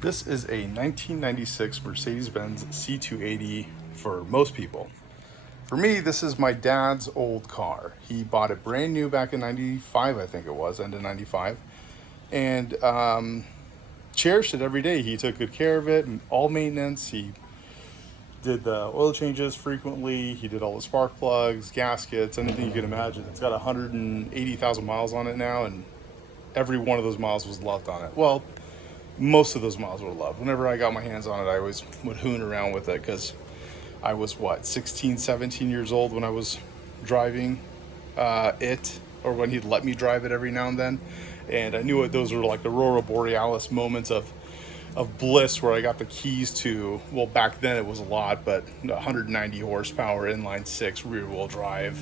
This is a 1996 Mercedes-Benz C280 for most people. For me, this is my dad's old car. He bought it brand new back in 95, I think it was, end of 95. And cherished it every day. He took good care of it and all maintenance. He did the oil changes frequently. He did all the spark plugs, gaskets, anything you can imagine. It's got 180,000 miles on it now, and every one of those miles was loved on it. Well, most of those miles were loved. Whenever I got my hands on it, I always would hoon around with it because I was, 16, 17 years old when I was driving it, or when he'd let me drive it every now and then. And I knew those were like Aurora Borealis moments of bliss where I got the keys to, well, back then it was a lot, but 190 horsepower inline six rear wheel drive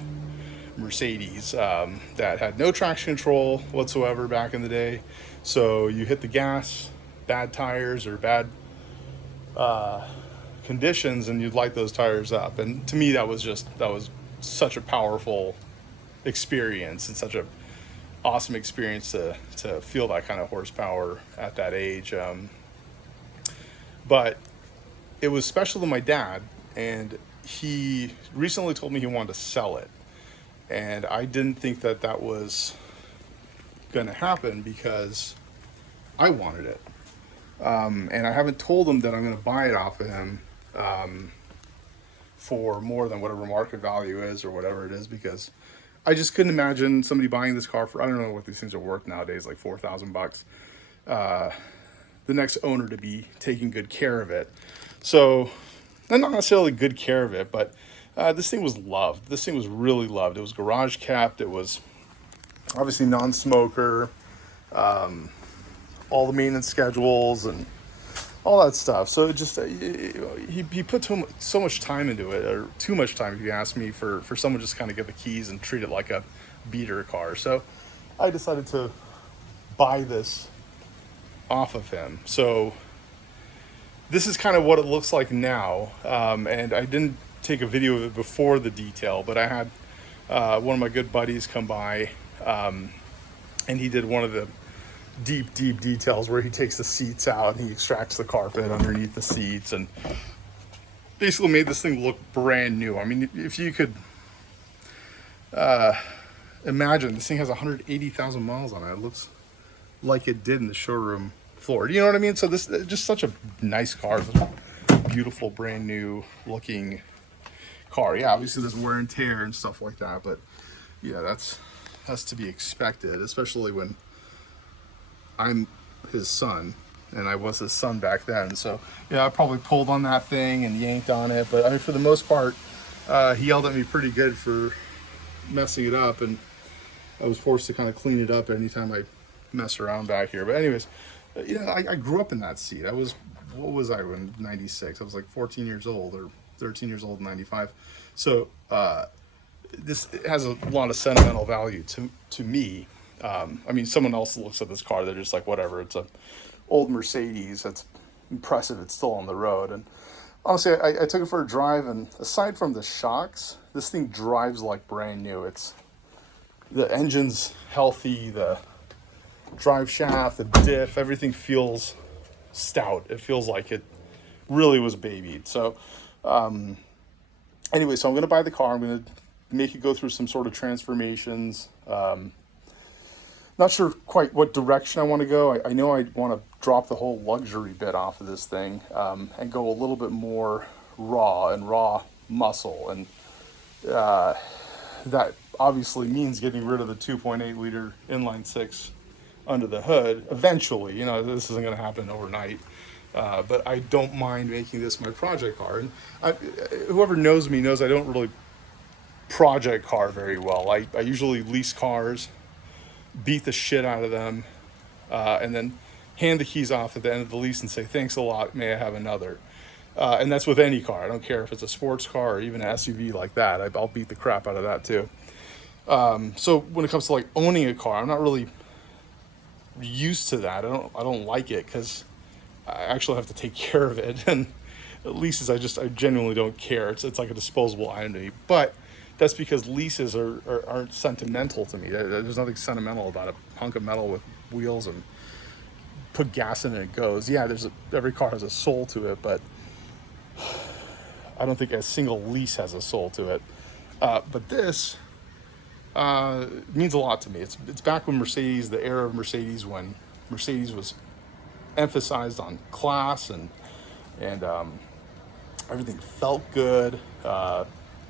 Mercedes that had no traction control whatsoever back in the day. So you hit the gas, bad tires or bad conditions, and you'd light those tires up. And to me, that was such a powerful experience and such a awesome experience to feel that kind of horsepower at that age. But it was special to my dad, and he recently told me he wanted to sell it. And I didn't think that that was going to happen because I wanted it. And I haven't told him that I'm going to buy it off of him for more than whatever market value is or whatever it is, because I just couldn't imagine somebody buying this car for, I don't know what these things are worth nowadays, like $4,000. The next owner to be taking good care of it. So, and not necessarily good care of it, but this thing was loved. This thing was really loved. It was garage capped. It was obviously non-smoker. All the maintenance schedules and all that stuff. So it just he put so much time into it, or too much time, if you ask me, for someone just kind of get the keys and treat it like a beater car. So I decided to buy this off of him. So this is kind of what it looks like now. And I didn't take a video of it before the detail, but I had one of my good buddies come by, and he did one of the deep details where he takes the seats out and he extracts the carpet underneath the seats and basically made this thing look brand new. I mean, if you could imagine, this thing has 180,000 miles on it. It looks like it did in the showroom floor. You know what I mean? So this is just such a nice car, beautiful, brand new looking car. Yeah, obviously there's wear and tear and stuff like that, but yeah, that's to be expected, especially when I'm his son, and I was his son back then. So yeah, I probably pulled on that thing and yanked on it, but I mean, for the most part, he yelled at me pretty good for messing it up, and I was forced to kind of clean it up anytime I mess around back here. But anyways, I grew up in that seat. What was I in 96? I was like 14 years old or 13 years old in 95. So this has a lot of sentimental value to me. I mean, someone else looks at this car, they're just like, whatever, it's a old Mercedes, that's impressive, it's still on the road. And honestly, I took it for a drive, and aside from the shocks, this thing drives like brand new. The engine's healthy, the drive shaft, the diff, everything feels stout. It feels like it really was babied. So anyway, so I'm going to buy the car. I'm going to make it go through some sort of transformations. Not sure quite what direction I want to go. I know I want to drop the whole luxury bit off of this thing, and go a little bit more raw muscle. And that obviously means getting rid of the 2.8 liter inline six under the hood eventually. This isn't going to happen overnight. But I don't mind making this my project car. And whoever knows me knows I don't really project car very well. I usually lease cars, beat the shit out of them, and then hand the keys off at the end of the lease and say, thanks a lot, may I have another? And that's with any car. I don't care if it's a sports car or even an SUV like that. I'll beat the crap out of that too. So when it comes to like owning a car, I'm not really used to that. I don't like it because I actually have to take care of it. And leases, I genuinely don't care. It's like a disposable item to me. But that's because leases aren't sentimental to me. There's nothing sentimental about a hunk of metal with wheels and put gas in it and it goes. Yeah, every car has a soul to it, but I don't think a single lease has a soul to it. But this means a lot to me. It's back when Mercedes, the era of Mercedes, when Mercedes was emphasized on class and everything felt good.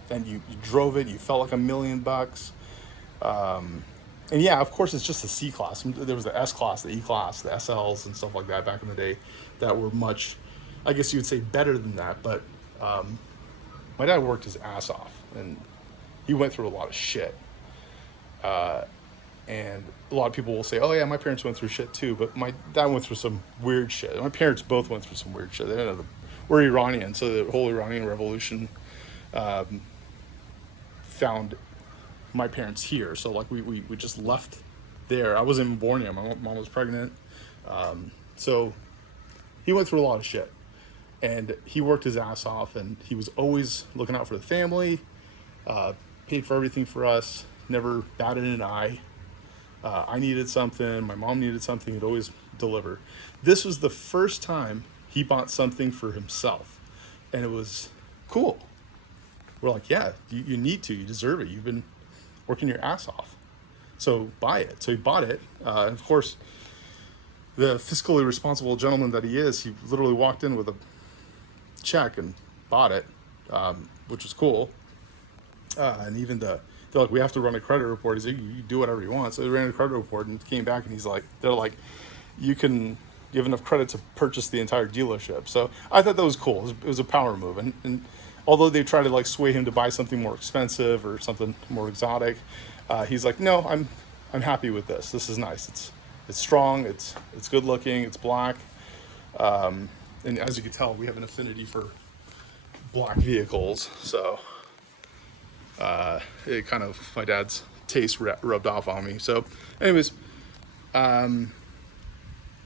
And you drove it, you felt like $1,000,000. And yeah, of course, it's just the C class. There was the S class, the E class, the SLs, and stuff like that back in the day that were much, I guess you would say, better than that. But my dad worked his ass off, and he went through a lot of shit. And a lot of people will say, "Oh yeah, my parents went through shit too," but my dad went through some weird shit. My parents both went through some weird shit. We're Iranian, so the whole Iranian Revolution found my parents here. So like we just left there. I wasn't even born yet. My mom was pregnant. So he went through a lot of shit, and he worked his ass off, and he was always looking out for the family, paid for everything for us, never batted an eye. I needed something, my mom needed something, he'd always deliver. This was the first time he bought something for himself, and it was cool. We're like, yeah, you need to, you deserve it. You've been working your ass off, so buy it. So he bought it. And of course, the fiscally responsible gentleman that he is, he literally walked in with a check and bought it, which was cool. And even they're like, we have to run a credit report. He's like, you do whatever you want. So they ran a credit report and came back, and he's like, they're like, you have enough credit to purchase the entire dealership. So I thought that was cool. It was a power move. And although they tried to like sway him to buy something more expensive or something more exotic, he's like, no, I'm happy with this. This is nice. It's strong. It's good looking. It's black. And as you can tell, we have an affinity for black vehicles. So it kind of, my dad's taste rubbed off on me. So anyways, a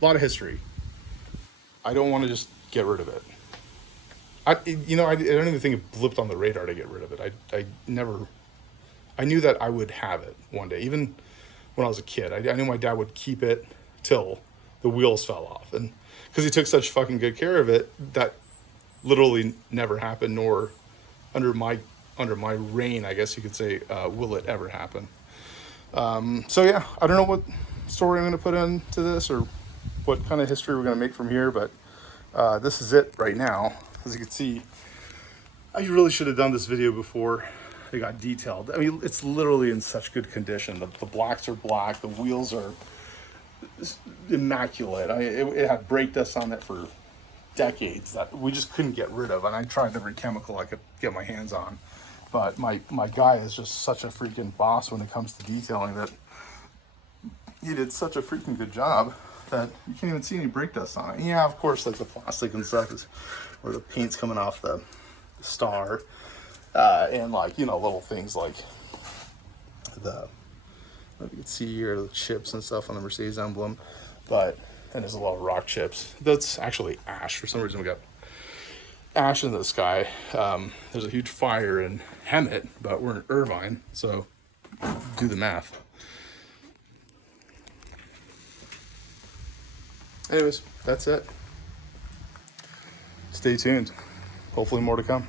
lot of history. I don't want to just get rid of it. I don't even think it blipped on the radar to get rid of it. I knew that I would have it one day. Even when I was a kid, I knew my dad would keep it till the wheels fell off. And because he took such fucking good care of it, that literally never happened, nor under my reign, I guess you could say, will it ever happen. So yeah, I don't know what story I'm going to put into this or what kind of history we're going to make from here, but this is it right now. As you can see, I really should have done this video before it got detailed. I mean, it's literally in such good condition. The blacks are black, the wheels are immaculate. It had brake dust on it for decades that we just couldn't get rid of, and I tried every chemical I could get my hands on. But my guy is just such a freaking boss when it comes to detailing that he did such a freaking good job that you can't even see any brake dust on it. Yeah, of course, like the plastic and stuff is where the paint's coming off the star, and like, little things like you can see here the chips and stuff on the Mercedes emblem, and there's a lot of rock chips. That's actually ash. For some reason we got ash in the sky. There's a huge fire in Hemet, but we're in Irvine, so do the math. Anyways, that's it. Stay tuned. Hopefully more to come.